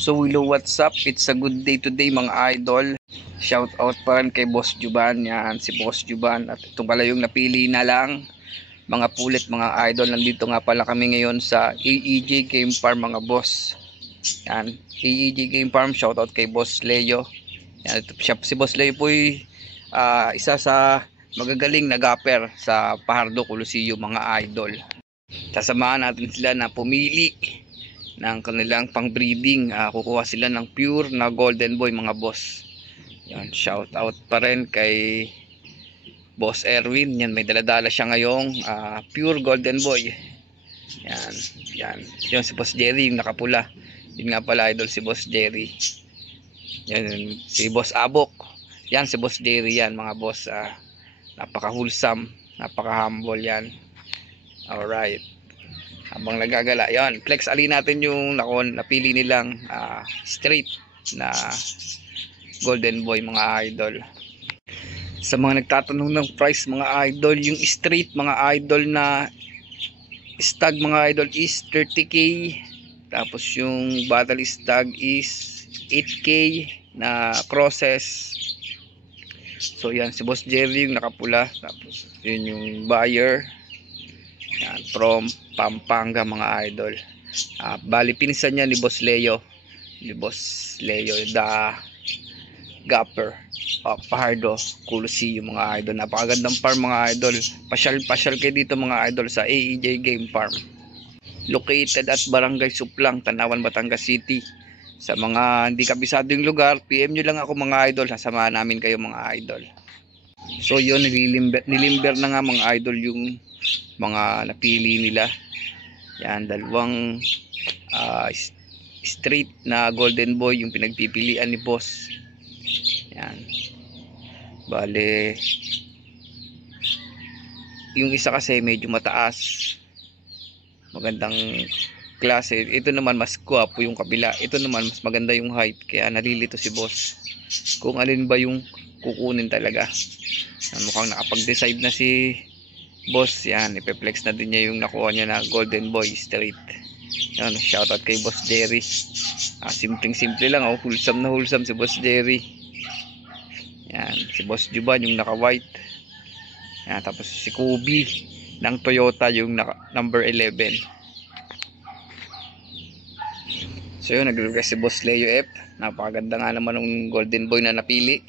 So hello, what's up? It's a good day today mga idol. Shout out pa rin kay Boss Juban. Yan, si Boss Juban. At ito pala yung napili na lang mga pulit mga idol. Nandito nga pala kami ngayon sa AEG Game Farm mga boss. Yan, AEG Game Farm. Shout out kay Boss Leo. Yan, ito, si Boss Leo po isa sa magagaling na gapper sa Fajardo Coliseum mga idol. Sasamahan natin sila na pumili ng kanilang pang breeding. Kukuha sila ng pure na golden boy mga boss. Yan, shout out pa rin kay Boss Erwin. Yan, may daladala siya ngayong pure golden boy. Yan, yan. Yan si Boss Jerry yung nakapula. Yun nga pala idol si Boss Jerry. Yan si Boss Abok. Yan si Boss Jerry yan mga boss. Napaka wholesome, napaka humble yan. Alright. Habang nagagala, yan, flex ali natin yung napili nilang straight na golden boy mga idol. Sa mga nagtatanong ng price mga idol, yung straight mga idol na stag mga idol is 30k. Tapos yung battle stag is 8k na crosses. So yan si Boss Jerry yung nakapula. Tapos yun yung buyer. Yan, from Pampanga mga idol. Bali pinsan niya ni Boss Leo. Ni Boss Leo, the gapper of Fajardo Coliseum mga idol. Napakagandang farm mga idol. Pasyal kayo dito mga idol sa AEG Game Farm. Located at Barangay Suplang, Tanawan, Batangas City. Sa mga hindi kabisado yung lugar, PM nyo lang ako mga idol. Sasamahan namin kayo mga idol. So yun, nilimber na nga mga idol yung mga napili nila. Yan, dalawang straight na golden boy yung pinagpipilian ni boss. Yan, bale yung isa kasi medyo mataas, magandang klase. Ito naman mas guwapo yung kabila. Ito naman mas maganda yung height. Kaya nalilito si boss kung alin ba yung kukunin talaga. Mukhang nakapag-decide na si boss. Yan, ipeflex na din niya yung nakuha niya na golden boy straight. Yan, shoutout kay Boss Jerry. Simpleng-simple lang. Wholesome na wholesome si Boss Jerry. Yan, si Boss Juban yung naka-white. Yan, tapos si Kobe ng Toyota yung number 11. So yun, nag-request si Boss Leo F. Napakaganda nga naman ng golden boy na napili.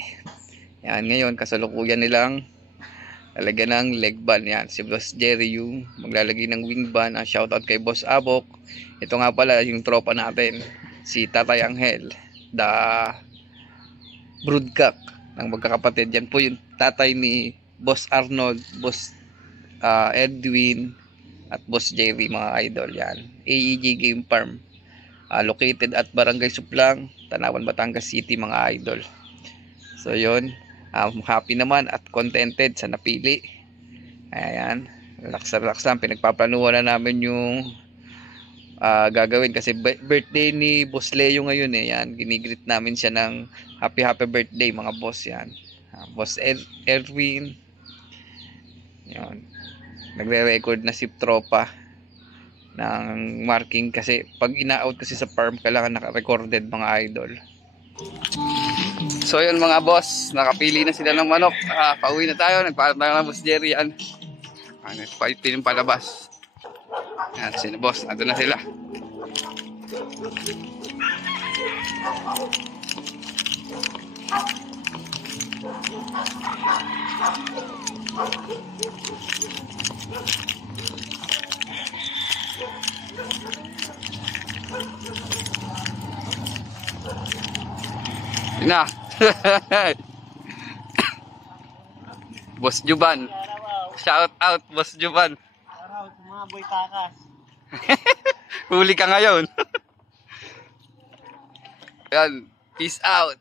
Yan, ngayon kasalukuyan nilang lalagyan ng leg band. Yan, si Boss Jerry yung maglalagay ng wing band. Shoutout kay Boss Abok. Ito nga pala yung tropa natin, si Tatay Angel, the broodcock ng magkakapatid. Yan po yung tatay ni Boss Arnold, Boss Edwin at Boss Jerry mga idol. Yan, AEG Game Farm, located at Barangay Suplang, Tanawan, Batangas City mga idol. So yun, happy naman at contented sa napili. Ayan, relax lang. Pinagpaplanuhan na namin yung gagawin kasi birthday ni Boss Leo ngayon eh. Yan, ginigreet namin siya ng happy birthday mga boss. Yan, Boss Erwin. Yan, nagre-record na si tropa ng marking kasi pag ina-out kasi sa farm kailangan naka-recorded mga idol. So yun mga boss, nakapili na sila ng manok. Pauwi na tayo, nagpaalam tayo ng Boss Jerry. Yan, nagpaitin yung palabas. Yan, sino boss, nato na sila. Yun na. Boss Juban. Shout out Boss Juban. Shout out mga boy takas. Huli ka ngayon. Yan, peace out.